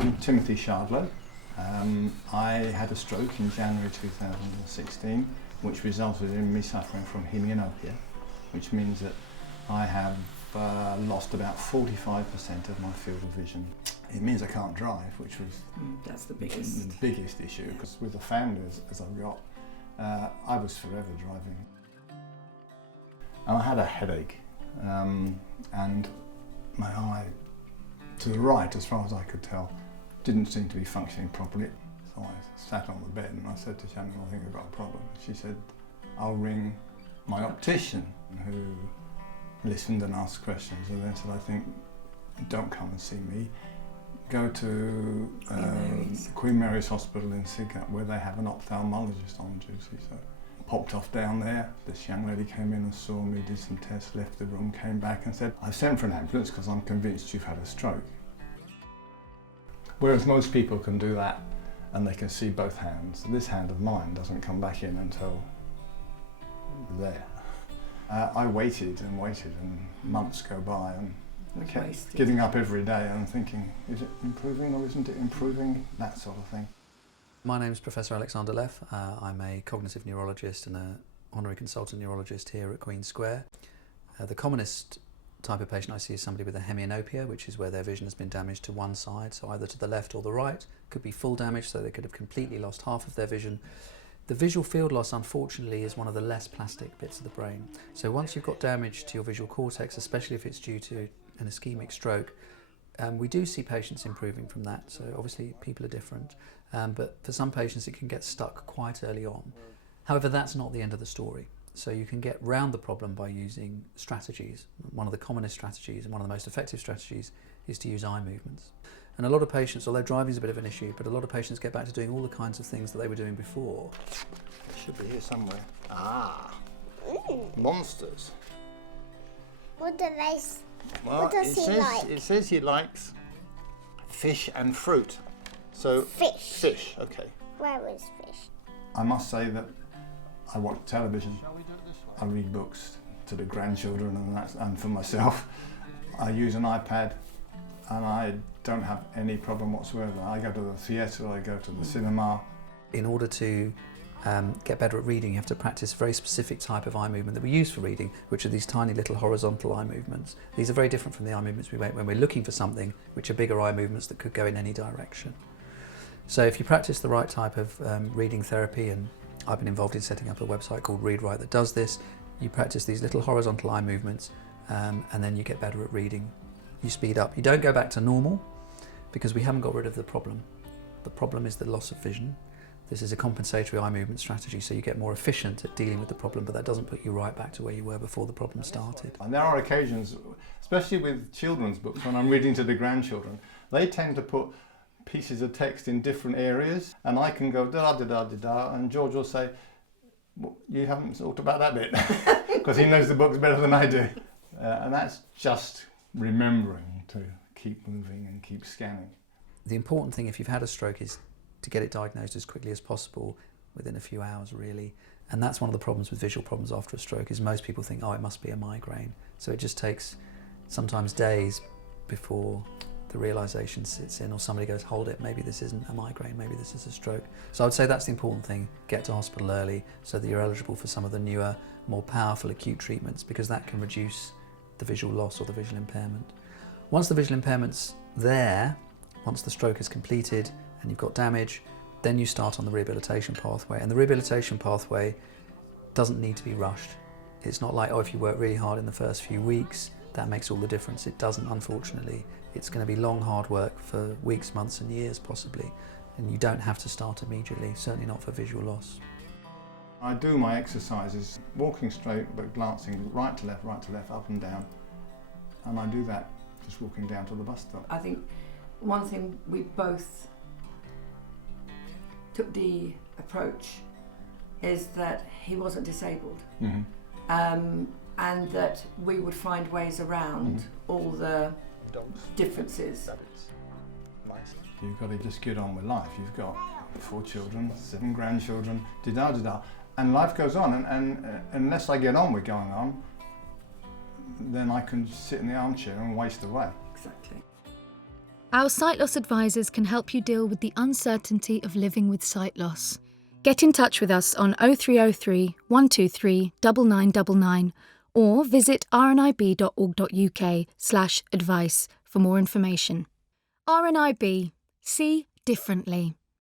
I'm Timothy Shardlow. I had a stroke in January 2016, which resulted in me suffering from hemianopia, which means that I have lost about 45% of my field of vision. It means I can't drive, which was that's the biggest issue, because with the family as I've got, I was forever driving. And I had a headache, and my eye to the right, as far as I could tell, didn't seem to be functioning properly. So I sat on the bed and I said to Shannon, I think I've got a problem. She said, I'll ring my optician, who listened and asked questions, and then said, I think, don't come and see me. Go to Queen Mary's Hospital in Sidcup, where they have an ophthalmologist on duty. So popped off down there. This young lady came in and saw me, did some tests, left the room, came back and said, I've sent for an ambulance because I'm convinced you've had a stroke. Whereas most people can do that and they can see both hands. This hand of mine doesn't come back in until there. I waited and waited, and months go by, and I kept getting up every day and thinking, is it improving or isn't it improving? That sort of thing. My name is Professor Alexander Leff. I'm a cognitive neurologist and an honorary consultant neurologist here at Queen Square. The commonest type of patient I see is somebody with a hemianopia, which is where their vision has been damaged to one side, so either to the left or the right. Could be full damage, so they could have completely lost half of their vision. The visual field loss, unfortunately, is one of the less plastic bits of the brain. So once you've got damage to your visual cortex, especially if it's due to an ischemic stroke, we do see patients improving from that. So obviously people are different, but for some patients it can get stuck quite early on. However, that's not the end of the story. So you can get round the problem by using strategies. One of the commonest strategies and one of the most effective strategies is to use eye movements. And a lot of patients, although driving is a bit of an issue, but a lot of patients get back to doing all the kinds of things that they were doing before. It should be here somewhere. Ah, monsters. What do they? Well, what does he like? It says he likes fish and fruit. So Fish. Fish. Okay. Where is fish? I must say that I watch television. I read books to the grandchildren and for myself. I use an iPad, and I don't have any problem whatsoever. I go to the theatre, I go to the cinema. In order to get better at reading, you have to practice a very specific type of eye movement that we use for reading, which are these tiny little horizontal eye movements. These are very different from the eye movements we make when we're looking for something, which are bigger eye movements that could go in any direction. So if you practice the right type of reading therapy, and I've been involved in setting up a website called Read Right that does this, you practice these little horizontal eye movements, and then you get better at reading. You speed up. You don't go back to normal, because we haven't got rid of the problem. The problem is the loss of vision. This is a compensatory eye movement strategy, so you get more efficient at dealing with the problem, but that doesn't put you right back to where you were before the problem started. And there are occasions, especially with children's books, when I'm reading to the grandchildren, they tend to put pieces of text in different areas, and I can go da-da-da-da-da, and George will say, well, you haven't talked about that bit, because he knows the books better than I do. And that's just remembering to keep moving and keep scanning. The important thing if you've had a stroke is to get it diagnosed as quickly as possible, within a few hours really. And that's one of the problems with visual problems after a stroke, is most people think, oh, it must be a migraine. So it just takes sometimes days before the realisation sits in, or somebody goes, hold it, maybe this isn't a migraine, maybe this is a stroke. So I would say that's the important thing, get to hospital early so that you're eligible for some of the newer, more powerful acute treatments, because that can reduce the visual loss or the visual impairment. Once the visual impairment's there, once the stroke is completed and you've got damage, then you start on the rehabilitation pathway. And the rehabilitation pathway doesn't need to be rushed. It's not like, oh, if you work really hard in the first few weeks, that makes all the difference. It doesn't, unfortunately. It's going to be long, hard work for weeks, months and years possibly. And you don't have to start immediately, certainly not for visual loss. I do my exercises walking straight but glancing right to left, up and down. And I do that just walking down to the bus stop. I think one thing we both took the approach is that he wasn't disabled, and that we would find ways around all the differences. You've got to just get on with life. You've got 4 children, 7 grandchildren, da-da-da-da, and life goes on, and unless I get on with going on, then I can sit in the armchair and waste away. Exactly. Our sight loss advisors can help you deal with the uncertainty of living with sight loss. Get in touch with us on 0303 123 9999 or visit rnib.org.uk/advice for more information. RNIB. See differently.